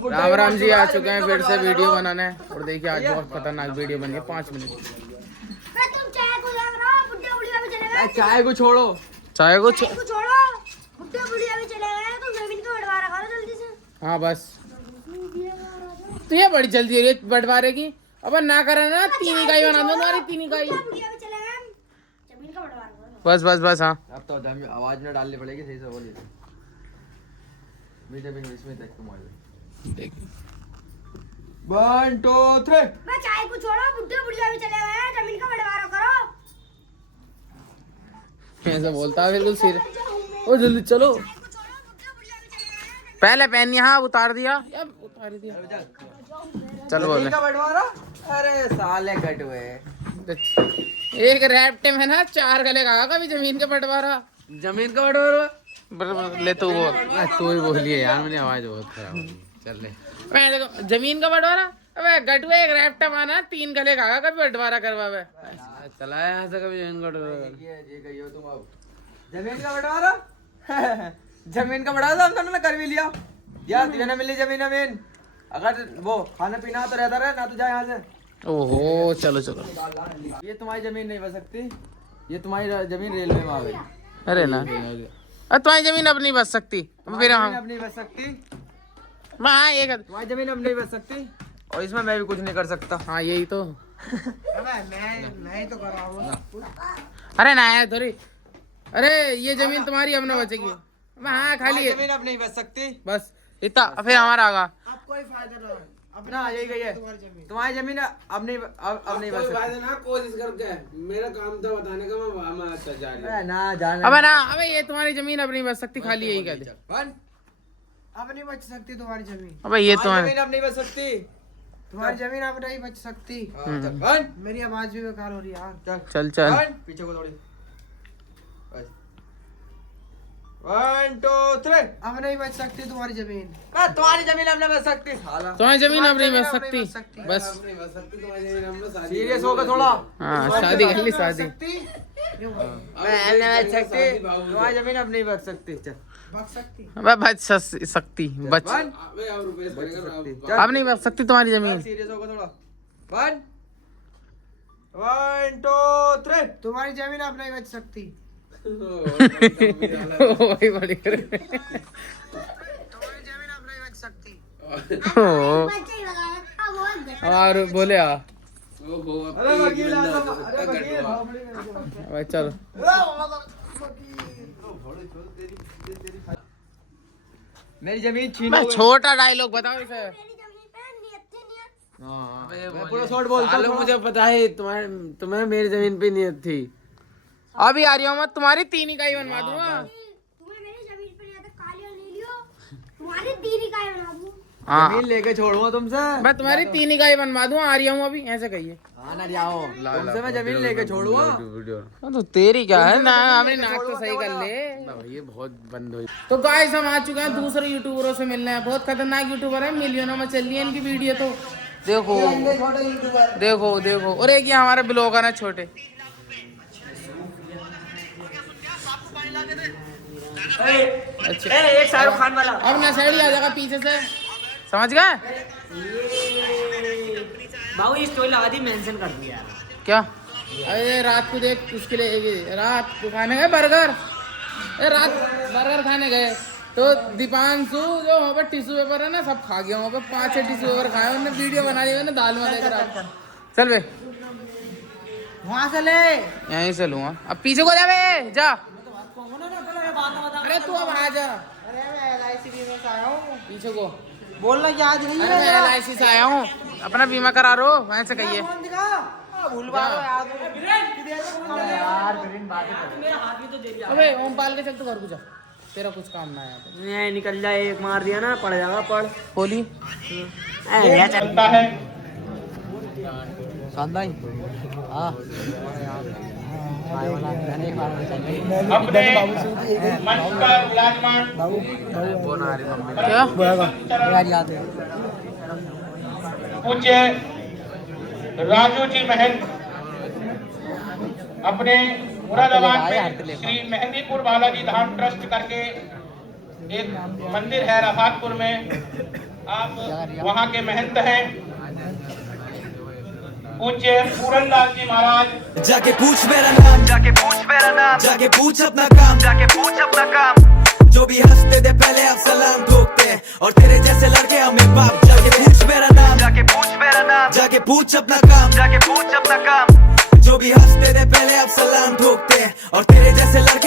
राम राम जी, आ चुके हैं फिर से वीडियो बनाने। और देखिए आज बहुत खतरनाक वीडियो बनी है। 5 मिनट चाय को छोड़ो, चाय को छोड़ो, बुड्ढे बुढ़िया भी चले गए तो जमीन का बंटवारा करो जल्दी से। हाँ बस तो ये बड़ी जल्दी है बंटवारे की। अब ना करा ना 3 इकाई बना दो तुम्हारी 3 इकाई। जमीन का बंटवारा करो बस बस बस। हाँ अब तो आवाज ना डालनी पड़ेगी, सही से बोलिए। मीठे मीठे इसमें तक तुम 1 2 3। मैं चाय को छोड़ो, बुड्ढे बुढ़िया भी चले गए जमीन का बंटवारा करो। ऐसा बोलता है बिल्कुल सिर। ओ जल्दी चलो, पहले पेन यहाँ उतार दिया या उतार दिया। चल बोल का बंटवारा। अरे साले कट हुए। एक रैप्टे में ना 4 गले का कभी जमीन का बंटवारा। जमीन का बंटवारा ले तू बोल। तू ही बोलिए यार, मेरी आवाज बहुत खराब हो गई। चल ले। मैं देखो जमीन का बंटवारा। अबे गटुए एक रैप्टा माना 3 गले का कभी बंटवारा करवावे। चला यहाँ से कभी जमीन का बंटवारा। ये कहियो तुम अब जमीन का बंटवारा। जमीन का बंटवारा हम दोनों ने कर भी लिया यार। तुझे ना मिली जमीन। अमीन अगर वो खाना पीना तो रहता रहे ना, तू जा यहाँ से। ओहो चलो चलो। ये तुम्हारी जमीन नहीं बच सकती, ये तुम्हारी जमीन रेलवे में आ गई। अरे ना तुम्हारी जमीन अब नहीं बच सकती। फिर हम अब नहीं बच सकती। हाँ एक तुम्हारी जमीन अब नहीं बच सकती और इसमें मैं भी कुछ नहीं कर सकता। हाँ यही तो। मैं तो कर रहा हूँ। अरे ना यार थोड़ी। अरे ये जमीन तुम्हारी अब ना बचेगी। हाँ खाली है जमीन अब नहीं बच सकती बस इतना। फिर हमारा आगा अब कोई फायदा ना है। अपना यही गई है तुम्हारी जमीन अब नहीं बच सकती ना। कोशिश करके मेरा काम था बताने का, मैं वहां अच्छा जा रही हूं। ना जाने। अबे ना अबे ये तुम्हारी जमीन अब नहीं बच सकती, खाली यही कह दे। अब नहीं बच सकती तुम्हारी जमीन। अबे ये तुम्हारी जमीन अब नहीं बच सकती। तुम्हारी जमीन अब नहीं बच सकती। मेरी आवाज भी बेकार हो रही है यार। चल चल पीछे को थोड़ी। 1 2 3। अब नहीं बच सकती तुम्हारी जमीन। तुम्हारी जमीन अब नहीं बच सकती। साला तुम्हारी जमीन अब नहीं बच सकती बस। नहीं बच सकती तुम्हारी जमीन, हम लोग शादी सीरियस होकर थोड़ा। हाँ शादी कर ली शादी। मैं नहीं बच सकती। तुम्हारी जमीन अब नहीं बच सकती। चल बच सकती। अबे बच सकती बच। अबे और रुपए करेगा अब नहीं बच सकती तुम्हारी जमीन। सीरियस होकर थोड़ा। 1 2 3। तुम्हारी जमीन अब नहीं बच सकती। वही बड़ी कर। तुम्हारी जमीन अब नहीं बच सकती। और बोले ओहो अरे वकील भाई चलो। मेरी जमीन छीन मैं छोटा डायलॉग बताओ इसे। पूरा शॉर्ट बोलता हूं। मुझे पता है तुम्हें मेरी जमीन पे नियत थी। अभी आ रही हूँ मैं तुम्हारी 3 इकाई बनवा दूंगा। तुम्हें मेरी जमीन पे नहीं आता, काली और नीली हो, तुम्हारी 3 इकाई बना दूं। हाँ जमीन लेके छोड़ूंगा तुमसे। मैं तुम्हारी 3 इकाई बनवा दूंगा। आ रही हूँ अभी ऐसे कहिए। हाँ ना जाओ, तुमसे मैं जमीन लेके छोड़ूंगा। तो तेरी क्या है ना, हमने नाक तो सही कर ले। ये बहुत बंद हुई। तो गाइस हम आ चुके हैं दूसरे यूट्यूबरों से मिलने। हैं बहुत खतरनाक यूट्यूबर है, मिलियनों में चल रही है इनकी वीडियो। तो देखो देखो देखो। और एक ये हमारे ब्लॉगर है छोटे। अच्छा एक शाहरुख खान वाला। अब ना साइड आ जाएगा पीछे से, समझ गए? बाबू ये स्टोरी लगा दी, मेंशन कर दिया यार। क्या? अरे रात को देख उसके लिए रात को खाने गए बर्गर। रात बर्गर खाने गए तो दीपांशु जो वहाँ पर टिश्यू पेपर है ना सब खा गया। वहाँ पर 5-6 टिश्यू पेपर खाए। उन्होंने वीडियो बना ली ना दाल में देकर। चल बे वहाँ से ले। यहीं से लूँगा। अब पीछे को जा बे जा। अरे तू अब आ जा। अरे मैं LIC बीमे से आया हूँ। पीछे को बोलना याद नहीं अरे मैं LIC से आया हूँ, अपना बीमा करा रो। वहीं से कहिए अबे ओमपाल के चल तू घर को जा, तेरा कुछ काम ना है। नहीं निकल जाए, एक मार दिया ना पड़ जाएगा। पढ़ होली चलता है। हाँ अपने मंच पर विराजमान क्या पूज्य राजू जी महल अपने मुरादाबाद में श्री मेहंदीपुर बालाजी धाम ट्रस्ट करके एक मंदिर है रफातपुर में, आप वहाँ के महंत हैं पूज्य पूरनदास जी महाराज। जाके पूछ मेरा नाम, जाके पूछ मेरा नाम, जाके पूछ अपना काम, जाके पूछ अपना काम। जो भी हंसते थे पहले अब सलाम ठोकते हैं, और तेरे जैसे लड़के हमें बाप। जाके पूछ मेरा नाम, जाके पूछ मेरा नाम, जाके पूछ अपना काम, जाके पूछ अपना काम। जो भी हंसते थे पहले अब सलाम ठोकते हैं, और तेरे जैसे लड़के